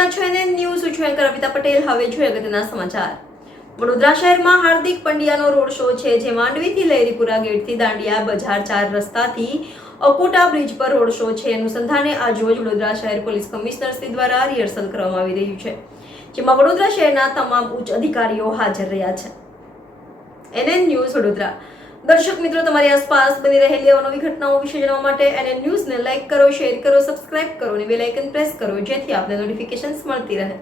રહ્યા છો એને ન્યૂઝ છું એન્કર અમિતા પટેલ. હવે જોઈએ અગત્યના સમાચાર. વડોદરા શહેરમાં હાર્દિક પંડ્યાનો રોડ શો છે, જે માંડવીથી લહેરીપુરા ગેટથી દાંડિયા બજાર 4 રસ્તાથી અકોટા બ્રિજ પર રોડ શો છે. અનુસંધાને આજરોજ વડોદરા શહેર પોલીસ કમિશનર શ્રી દ્વારા રિહર્સલ કરવામાં આવી રહ્યું છે, જેમાં વડોદરા શહેરના તમામ ઉચ્ચ અધિકારીઓ હાજર રહ્યા છે. NN news Vadodara. દર્શક મિત્રો, તમારી આસપાસ બની રહેલી અવનવી ઘટનાઓ વિશે જાણવા માટે એનએન ન્યૂઝને લાઇક કરો, શેર કરો, સબસ્ક્રાઇબ કરો અને બેલ આઇકન પ્રેસ કરો, જેથી આપને નોટિફિકેશન્સ મળતી રહે.